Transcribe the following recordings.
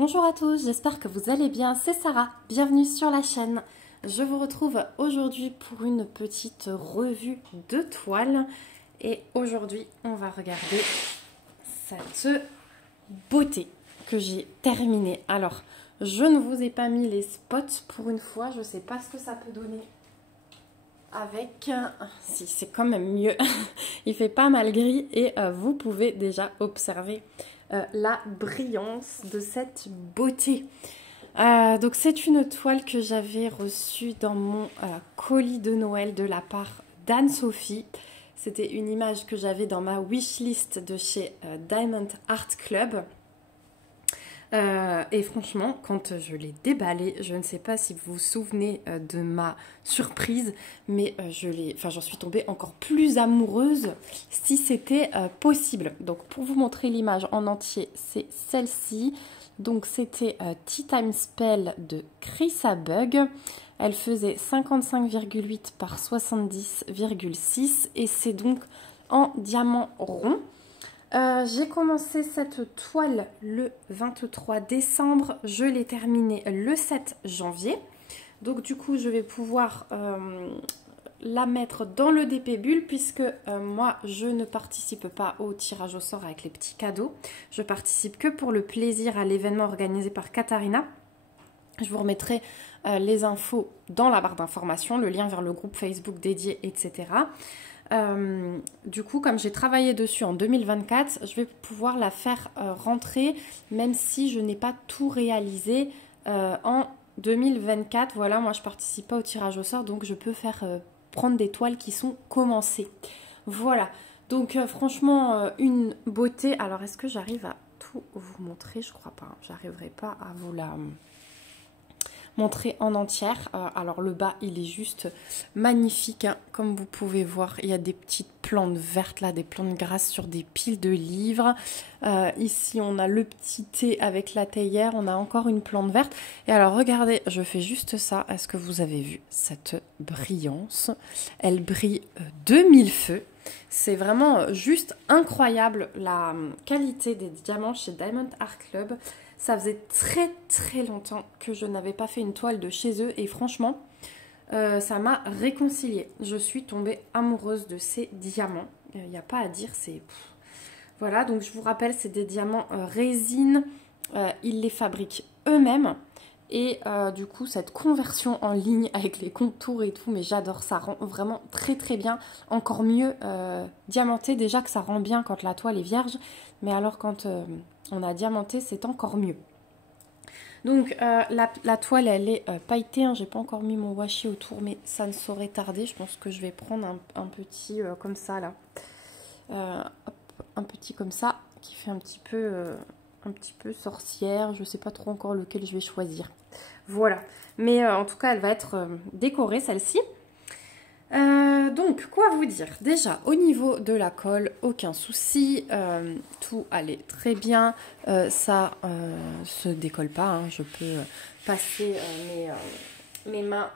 Bonjour à tous, j'espère que vous allez bien, c'est Sarah, bienvenue sur la chaîne. Je vous retrouve aujourd'hui pour une petite revue de toile et aujourd'hui on va regarder cette beauté que j'ai terminée. Alors, je ne vous ai pas mis les spots pour une fois, je ne sais pas ce que ça peut donner avec... Si, c'est quand même mieux, il fait pas mal gris et vous pouvez déjà observer la brillance de cette beauté. Donc c'est une toile que j'avais reçue dans mon colis de Noël de la part d'Anne-Sophie. C'était une image que j'avais dans ma wishlist de chez Diamond Art Club. Et franchement, quand je l'ai déballée, je ne sais pas si vous vous souvenez de ma surprise, mais j'en suis tombée encore plus amoureuse si c'était possible. Donc pour vous montrer l'image en entier, c'est celle-ci. Donc c'était Tea Time Spell de Chris Bug. Elle faisait 55,8 par 70,6 et c'est donc en diamant rond. J'ai commencé cette toile le 23 décembre, je l'ai terminée le 7 janvier. Donc du coup, je vais pouvoir la mettre dans le DP Bulle puisque moi, je ne participe pas au tirage au sort avec les petits cadeaux. Je participe que pour le plaisir à l'événement organisé par Katharina. Je vous remettrai les infos dans la barre d'informations, le lien vers le groupe Facebook dédié, etc. Du coup, comme j'ai travaillé dessus en 2024, je vais pouvoir la faire rentrer, même si je n'ai pas tout réalisé en 2024. Voilà, moi je participe pas au tirage au sort, donc je peux faire prendre des toiles qui sont commencées. Voilà, donc franchement, une beauté. Alors, est-ce que j'arrive à tout vous montrer? Je crois pas, j'arriverai pas à vous la... montrer en entière. Alors le bas il est juste magnifique hein. Comme vous pouvez voir, il y a des petites plantes vertes là, des plantes grasses sur des piles de livres. Ici on a le petit thé avec la théière, on a encore une plante verte. Et alors regardez, je fais juste ça. Est-ce que vous avez vu cette brillance? Elle brille de mille feux. C'est vraiment juste incroyable la qualité des diamants chez Diamond Art Club. Ça faisait très très longtemps que je n'avais pas fait une toile de chez eux et franchement, ça m'a réconciliée. Je suis tombée amoureuse de ces diamants. Il n'y a pas à dire, c'est... Voilà, donc je vous rappelle, c'est des diamants résine. Ils les fabriquent eux-mêmes. Et du coup, cette conversion en ligne avec les contours et tout, mais j'adore, ça rend vraiment très très bien. Encore mieux diamanté, déjà que ça rend bien quand la toile est vierge. Mais alors quand on a diamanté, c'est encore mieux. Donc la toile, elle est pailletée, hein. J'ai pas encore mis mon washi autour, mais ça ne saurait tarder. Je pense que je vais prendre un petit comme ça là. Hop, un petit comme ça, qui fait un petit peu sorcière. Je sais pas trop encore lequel je vais choisir. Voilà, mais en tout cas elle va être décorée celle-ci. Donc quoi vous dire, déjà au niveau de la colle, aucun souci, tout allait très bien, ça se décolle pas, hein. Je peux passer mes mains,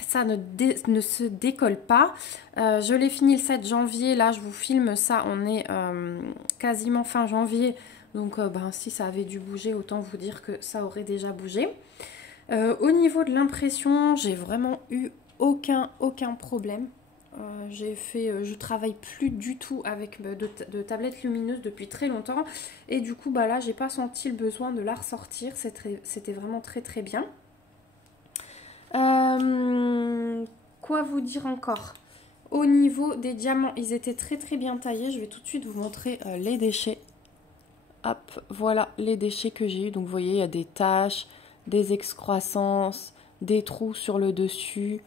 ça ne se décolle pas. Je l'ai fini le 7 janvier, là je vous filme ça, on est quasiment fin janvier. Donc si ça avait dû bouger, autant vous dire que ça aurait déjà bougé. Au niveau de l'impression, j'ai vraiment eu aucun problème. Je travaille plus du tout avec de tablettes lumineuses depuis très longtemps. Et du coup, là, j'ai pas senti le besoin de la ressortir. C'était vraiment très très bien. Quoi vous dire encore? Au niveau des diamants, ils étaient très très bien taillés. Je vais tout de suite vous montrer les déchets. Hop, voilà les déchets que j'ai eu. Donc vous voyez, il y a des taches, des excroissances, des trous sur le dessus.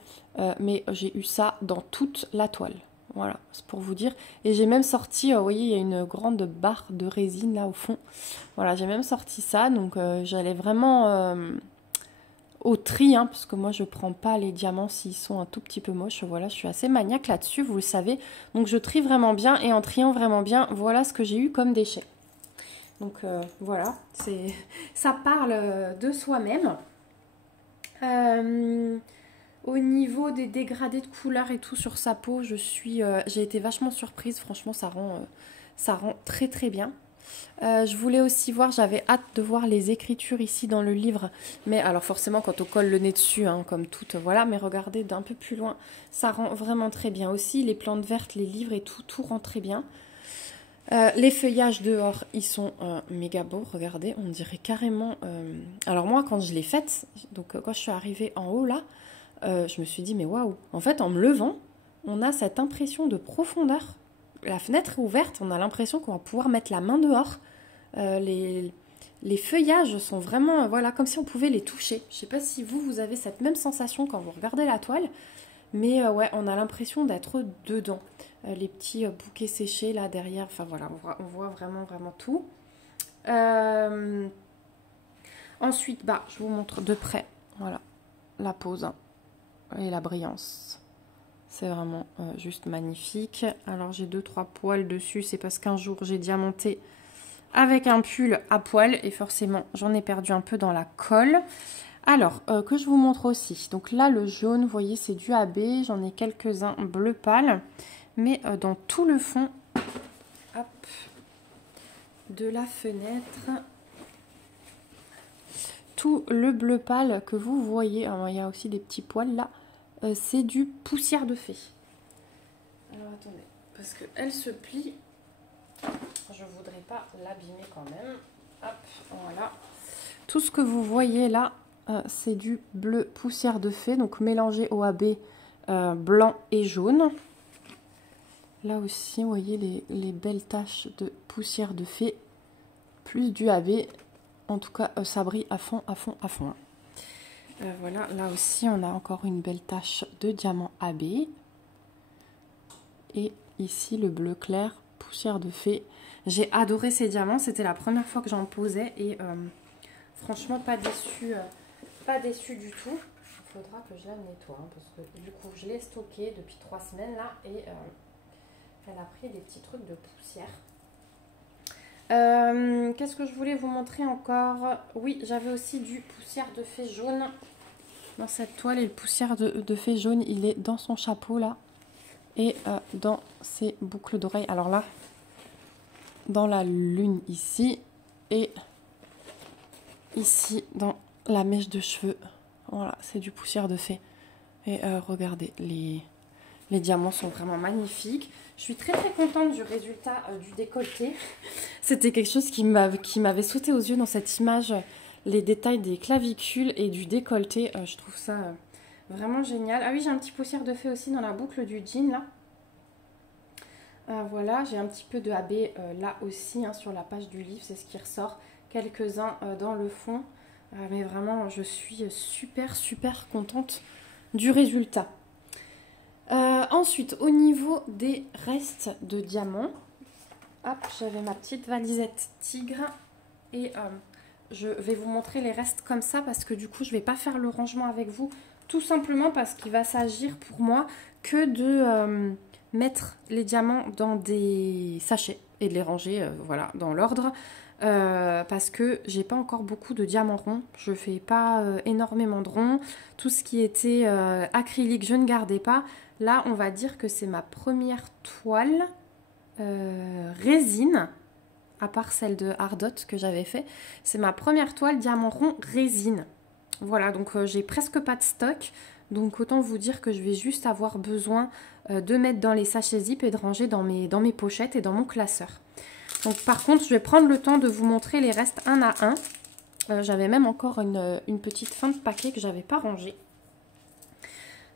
Mais j'ai eu ça dans toute la toile. Voilà, c'est pour vous dire. Et j'ai même sorti, vous voyez, il y a une grande barre de résine là au fond. Voilà, j'ai même sorti ça. Donc j'allais vraiment au tri, hein, parce que moi je prends pas les diamants s'ils sont un tout petit peu moches. Voilà, je suis assez maniaque là-dessus, vous le savez. Donc je trie vraiment bien et en triant vraiment bien, voilà ce que j'ai eu comme déchets. Donc voilà, ça parle de soi-même. Au niveau des dégradés de couleurs et tout sur sa peau, j'ai été vachement surprise. Franchement, ça rend très très bien. Je voulais aussi voir, j'avais hâte de voir les écritures ici dans le livre. Mais alors forcément, quand on colle le nez dessus, hein, comme toutes, voilà. Mais regardez d'un peu plus loin, ça rend vraiment très bien. Aussi, les plantes vertes, les livres et tout, tout rend très bien. Les feuillages dehors, ils sont méga beaux. Regardez, on dirait carrément... Alors moi, quand je l'ai faite, donc quand je suis arrivée en haut là, je me suis dit, mais waouh. En fait, en me levant, on a cette impression de profondeur. La fenêtre est ouverte, on a l'impression qu'on va pouvoir mettre la main dehors. Les feuillages sont vraiment, voilà, comme si on pouvait les toucher. Je ne sais pas si vous avez cette même sensation quand vous regardez la toile, mais ouais, on a l'impression d'être dedans. Les petits bouquets séchés là derrière, enfin voilà, on voit vraiment, vraiment tout. Ensuite, bah, je vous montre de près, voilà, la pose hein, et la brillance. C'est vraiment juste magnifique. Alors j'ai 2-3 poils dessus, c'est parce qu'un jour j'ai diamanté avec un pull à poil et forcément j'en ai perdu un peu dans la colle. Alors que je vous montre aussi, donc là le jaune, vous voyez c'est du AB, j'en ai quelques-uns bleu pâle, mais dans tout le fond hop, de la fenêtre, tout le bleu pâle que vous voyez, alors, il y a aussi des petits poils là, c'est du poussière de fée. Alors attendez, parce qu'elle se plie, je voudrais pas l'abîmer quand même. Hop, voilà. Tout ce que vous voyez là, c'est du bleu poussière de fée, donc mélangé au AB blanc et jaune. Là aussi, vous voyez les belles taches de poussière de fée, plus du AB. En tout cas, ça brille à fond, à fond, à fond. Voilà, là aussi, on a encore une belle tache de diamant AB. Et ici, le bleu clair, poussière de fée. J'ai adoré ces diamants, c'était la première fois que j'en posais et franchement, pas déçue du tout. Il faudra que je la nettoie hein, parce que du coup, je l'ai stocké depuis 3 semaines là et elle a pris des petits trucs de poussière. Qu'est-ce que je voulais vous montrer encore? Oui, j'avais aussi du poussière de fée jaune dans cette toile et le poussière de fée jaune, il est dans son chapeau là et dans ses boucles d'oreilles. Alors là, dans la lune ici et ici dans la mèche de cheveux. Voilà, c'est du poussière de fée. Et regardez, les diamants sont vraiment magnifiques. Je suis très très contente du résultat du décolleté. C'était quelque chose qui m'avait sauté aux yeux dans cette image. Les détails des clavicules et du décolleté. Je trouve ça vraiment génial. Ah oui, j'ai un petit poussière de fée aussi dans la boucle du jean là. Voilà, j'ai un petit peu de AB là aussi hein, sur la page du livre. C'est ce qui ressort. Quelques-uns dans le fond. Mais vraiment, je suis super super contente du résultat. Ensuite, au niveau des restes de diamants, hop, j'avais ma petite valisette tigre et je vais vous montrer les restes comme ça parce que du coup, je ne vais pas faire le rangement avec vous, tout simplement parce qu'il va s'agir pour moi que de mettre les diamants dans des sachets et de les ranger voilà, dans l'ordre. Parce que j'ai pas encore beaucoup de diamants ronds, je fais pas énormément de ronds, tout ce qui était acrylique je ne gardais pas. Là on va dire que c'est ma première toile résine, à part celle de Ardot que j'avais fait, c'est ma première toile diamant rond résine. Voilà, donc j'ai presque pas de stock, donc autant vous dire que je vais juste avoir besoin de mettre dans les sachets zip et de ranger dans mes pochettes et dans mon classeur. Donc par contre, je vais prendre le temps de vous montrer les restes un à un. J'avais même encore une petite fin de paquet que j'avais pas rangée.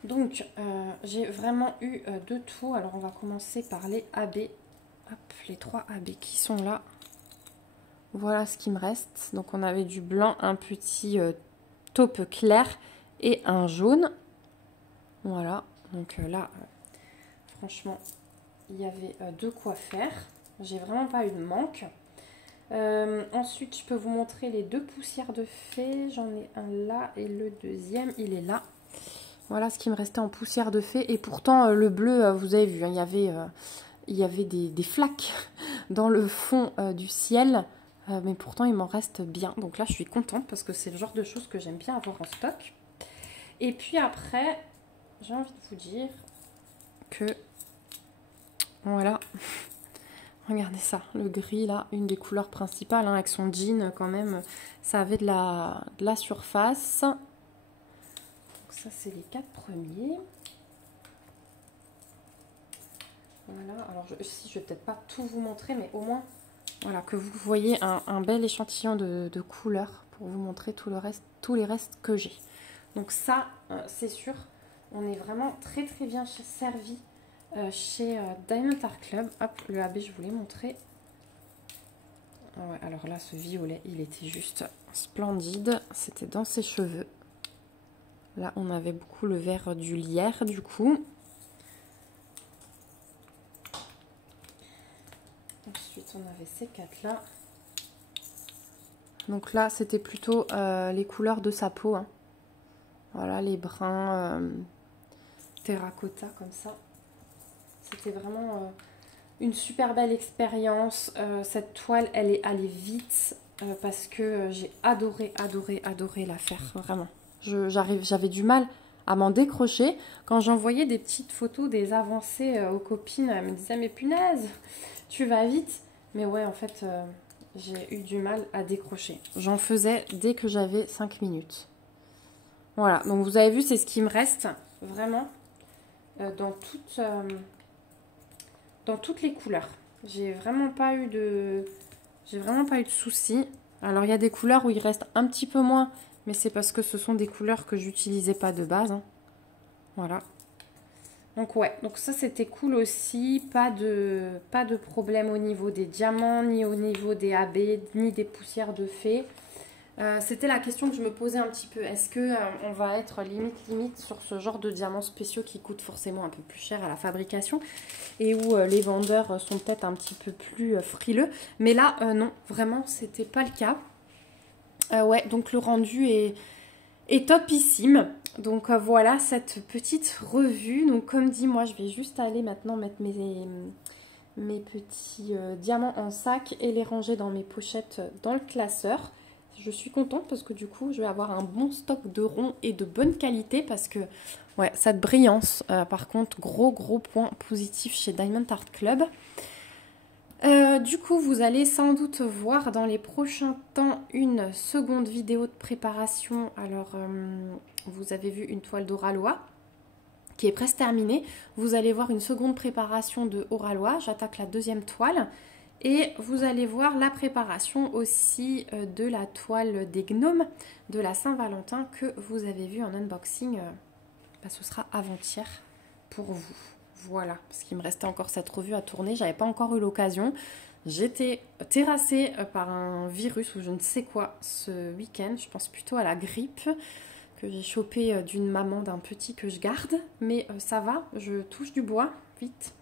Donc j'ai vraiment eu de tout. Alors on va commencer par les AB. Hop, les 3 AB qui sont là. Voilà ce qui me reste. Donc on avait du blanc, un petit taupe clair et un jaune. Voilà. Donc là, franchement, il y avait de quoi faire. J'ai vraiment pas eu de manque. Ensuite, je peux vous montrer les 2 poussières de fée. J'en ai un là et le deuxième, il est là. Voilà ce qui me restait en poussière de fée. Et pourtant, le bleu, vous avez vu, hein, il y avait des flaques dans le fond du ciel. Mais pourtant, il m'en reste bien. Donc là, je suis contente parce que c'est le genre de choses que j'aime bien avoir en stock. Et puis après, j'ai envie de vous dire que... Voilà. Regardez ça, le gris là, une des couleurs principales, hein, avec son jean quand même, ça avait de la surface. Donc ça c'est les 4 premiers. Voilà, alors ici je vais peut-être pas tout vous montrer, mais au moins voilà, que vous voyez un bel échantillon de couleurs pour vous montrer tout le reste, tous les restes que j'ai. Donc ça, c'est sûr, on est vraiment très très bien servi chez Diamond Art Club. Hop, le AB, je vous l'ai montré. Ouais, alors là, ce violet, il était juste splendide. C'était dans ses cheveux. Là, on avait beaucoup le vert du lierre, du coup. Ensuite, on avait ces 4-là. Donc là, c'était plutôt les couleurs de sa peau. Hein. Voilà, les bruns terracotta, comme ça. C'était vraiment une super belle expérience. Cette toile, elle est allée vite parce que j'ai adoré la faire, vraiment. J'avais du mal à m'en décrocher. Quand j'envoyais des petites photos des avancées aux copines, elles me disaient « Mais punaise, tu vas vite !» Mais ouais, en fait, j'ai eu du mal à décrocher. J'en faisais dès que j'avais 5 minutes. Voilà, donc vous avez vu, c'est ce qui me reste, vraiment, dans toutes les couleurs. J'ai vraiment pas eu de soucis. Alors, il y a des couleurs où il reste un petit peu moins, mais c'est parce que ce sont des couleurs que j'utilisais pas de base. Hein. Voilà. Donc ouais, donc ça c'était cool aussi, pas de problème au niveau des diamants, ni au niveau des AB, ni des poussières de fée. C'était la question que je me posais un petit peu. Est-ce que on va être limite sur ce genre de diamants spéciaux qui coûtent forcément un peu plus cher à la fabrication et où les vendeurs sont peut-être un petit peu plus frileux. Mais là, non, vraiment, c'était pas le cas. Ouais, donc le rendu est topissime. Donc voilà cette petite revue. Donc comme dit, moi je vais juste aller maintenant mettre mes petits diamants en sac et les ranger dans mes pochettes dans le classeur. Je suis contente parce que du coup je vais avoir un bon stock de ronds et de bonne qualité parce que ouais, cette brillance, par contre, gros point positif chez Diamond Art Club. Du coup, vous allez sans doute voir dans les prochains temps une seconde vidéo de préparation. Alors, vous avez vu une toile d'Oralois qui est presque terminée. Vous allez voir une seconde préparation de Oralois. J'attaque la deuxième toile. Et vous allez voir la préparation aussi de la toile des gnomes de la Saint-Valentin que vous avez vu en unboxing. Ce sera avant-hier pour vous. Voilà, parce qu'il me restait encore cette revue à tourner. J'avais pas encore eu l'occasion. J'étais terrassée par un virus ou je ne sais quoi ce week-end. Je pense plutôt à la grippe que j'ai chopée d'une maman d'un petit que je garde. Mais ça va, je touche du bois, vite.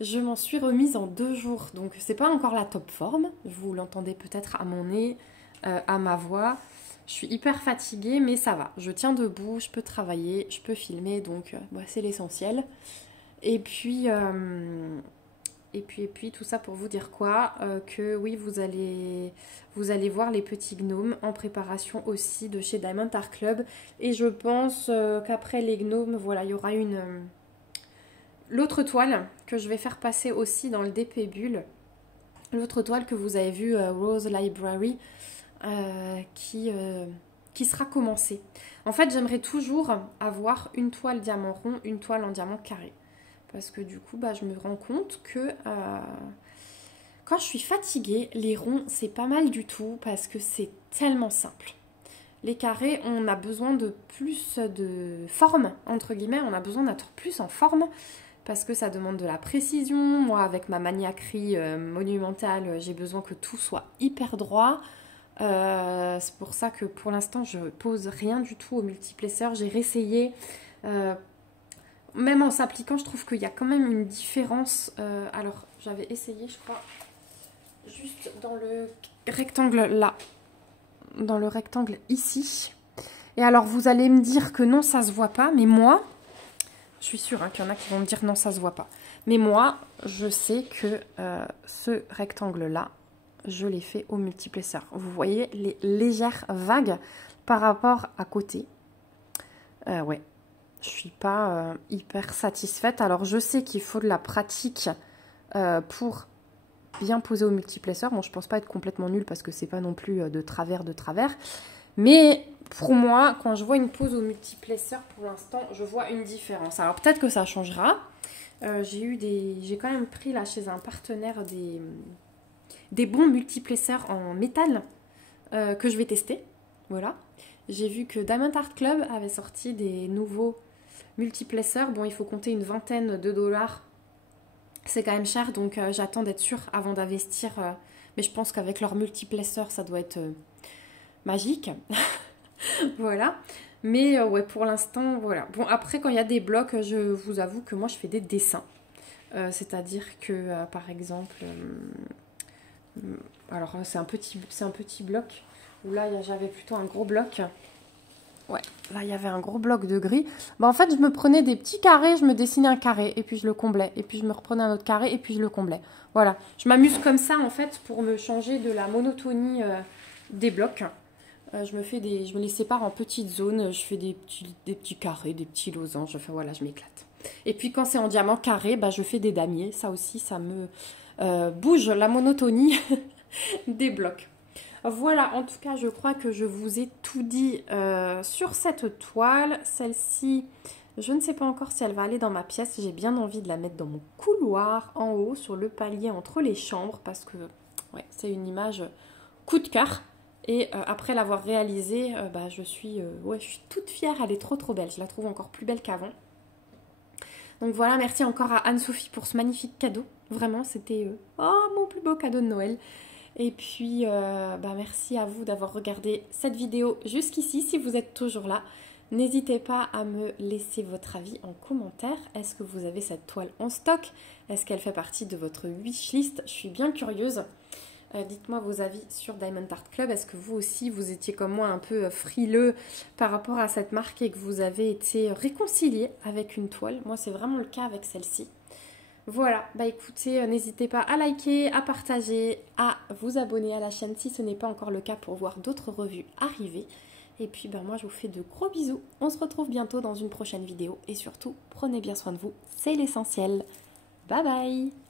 Je m'en suis remise en 2 jours. Donc c'est pas encore la top forme. Vous l'entendez peut-être à mon nez, à ma voix. Je suis hyper fatiguée, mais ça va. Je tiens debout, je peux travailler, je peux filmer, donc c'est l'essentiel. Et puis, tout ça pour vous dire quoi que oui, vous allez voir les petits gnomes en préparation aussi de chez Diamond Art Club. Et je pense qu'après les gnomes, voilà, il y aura l'autre toile que je vais faire passer aussi dans le DP Bulle. L'autre toile que vous avez vue, Rose Library. Qui sera commencée. En fait, j'aimerais toujours avoir une toile diamant rond, une toile en diamant carré. Parce que du coup, je me rends compte que quand je suis fatiguée, les ronds, c'est pas mal du tout parce que c'est tellement simple. Les carrés, on a besoin de plus de forme, entre guillemets, on a besoin d'être plus en forme parce que ça demande de la précision. Moi, avec ma maniaquerie monumentale, j'ai besoin que tout soit hyper droit. C'est pour ça que pour l'instant je pose rien du tout au multiplesseur. J'ai réessayé, même en s'appliquant, je trouve qu'il y a quand même une différence. Alors j'avais essayé, je crois, juste dans le rectangle là, dans le rectangle ici. Et alors vous allez me dire que non, ça se voit pas, mais moi, je suis sûre qu'il y en a qui vont me dire non, ça se voit pas. Mais moi, je sais que ce rectangle là, je l'ai fait au multiplesseur. Vous voyez les légères vagues par rapport à côté. Ouais, je suis pas hyper satisfaite. Alors je sais qu'il faut de la pratique pour bien poser au multiplesseur. Bon, je pense pas être complètement nulle parce que c'est pas non plus de travers. Mais pour moi, quand je vois une pose au multiplesseur, pour l'instant, je vois une différence. Alors peut-être que ça changera. J'ai quand même pris là chez un partenaire des bons multiplesseurs en métal que je vais tester. Voilà. J'ai vu que Diamond Art Club avait sorti des nouveaux multiplesseurs. Bon, il faut compter une vingtaine de dollars. C'est quand même cher, donc j'attends d'être sûre avant d'investir. Mais je pense qu'avec leur multiplesseur, ça doit être magique. Voilà. Mais ouais, pour l'instant, voilà. Bon, après, quand il y a des blocs, je vous avoue que moi, je fais des dessins. C'est-à-dire que, par exemple... alors, c'est un petit bloc. Où là, j'avais plutôt un gros bloc. Ouais, là, il y avait un gros bloc de gris. Bah, en fait, je me prenais des petits carrés, je me dessinais un carré, et puis je le comblais. Et puis, je me reprenais un autre carré, et puis je le comblais. Voilà. Je m'amuse comme ça, en fait, pour me changer de la monotonie des blocs. Je me les sépare en petites zones. Je fais des petits carrés, des petits losanges. Enfin, voilà, je m'éclate. Et puis, quand c'est en diamant carré, bah, je fais des damiers. Ça aussi, ça me bouge la monotonie des blocs. Voilà, en tout cas, je crois que je vous ai tout dit sur cette toile. Celle-ci, je ne sais pas encore si elle va aller dans ma pièce. J'ai bien envie de la mettre dans mon couloir, en haut, sur le palier entre les chambres, parce que ouais, c'est une image coup de cœur. Et après l'avoir réalisée, bah, je suis toute fière. Elle est trop belle. Je la trouve encore plus belle qu'avant. Donc voilà, merci encore à Anne-Sophie pour ce magnifique cadeau. Vraiment, c'était mon plus beau cadeau de Noël. Et puis, merci à vous d'avoir regardé cette vidéo jusqu'ici. Si vous êtes toujours là, n'hésitez pas à me laisser votre avis en commentaire. Est-ce que vous avez cette toile en stock? Est-ce qu'elle fait partie de votre wishlist? Je suis bien curieuse. Dites-moi vos avis sur Diamond Art Club. Est-ce que vous aussi, vous étiez comme moi un peu frileux par rapport à cette marque et que vous avez été réconcilié avec une toile? Moi, c'est vraiment le cas avec celle-ci. Voilà, bah écoutez, n'hésitez pas à liker, à partager, à vous abonner à la chaîne si ce n'est pas encore le cas pour voir d'autres revues arriver. Et puis moi je vous fais de gros bisous, on se retrouve bientôt dans une prochaine vidéo et surtout prenez bien soin de vous, c'est l'essentiel. Bye bye!